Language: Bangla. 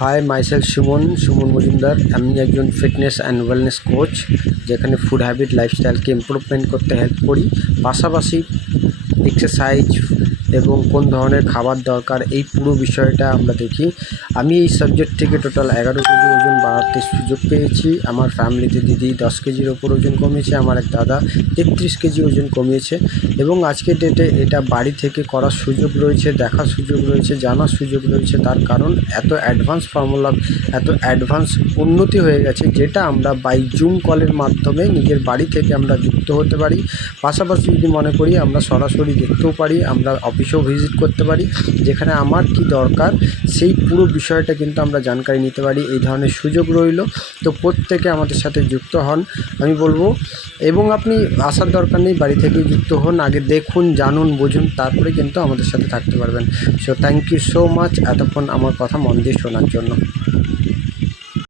High micellar Suman Majumdar. আমি একজন ফিটনেস অ্যান্ড ওয়েলনেস কোচ, যেখানে ফুড হ্যাবিট লাইফস্টাইলকে ইমপ্রুভমেন্ট করতে হেল্প করি। পাশাপাশি এক্সারসাইজ এবং কোন ধরনের খাবার দরকার এই পুরো বিষয়টা আমরা দেখি। আমি এই সাবজেক্ট থেকে টোটাল 11 কেজি ওজন বাড়াতে সুযোগ পেয়েছি। আমার ফ্যামিলিতে দিদি 10 কেজির ওপর ওজন কমিয়েছে, আমার এক দাদা 33 কেজি ওজন কমিয়েছে। এবং আজকের ডেটে এটা বাড়ি থেকে করার সুযোগ রয়েছে, দেখার সুযোগ রয়েছে, জানার সুযোগ রয়েছে। তার কারণ এত অ্যাডভান্স ফর্মুলা, এত অ্যাডভান্স উন্নতি হয়ে গেছে, যেটা আমরা বাই জুম কলের মাধ্যমে নিজের বাড়ি থেকে আমরা যুক্ত হতে পারি। পাশাপাশি যদি মনে করি আমরা সরাসরি দেখতেও পারি, আমরা অফিসেও ভিজিট করতে পারি, যেখানে আমার কি দরকার সেই পুরো বিষয়টা কিন্তু আমরা জানকারি নিতে পারি। এই ধরনের সুযোগ রইল, তো প্রত্যেকে আমাদের সাথে যুক্ত হন আমি বলবো। এবং আপনি আসার দরকার নেই, বাড়ি থেকেই যুক্ত হন, আগে দেখুন, জানুন, বুঝুন, তারপরে কিন্তু আমাদের সাথে থাকতে পারবেন। So thank you so much এতক্ষণ আমার কথা মন দিয়ে শোনার জন্য।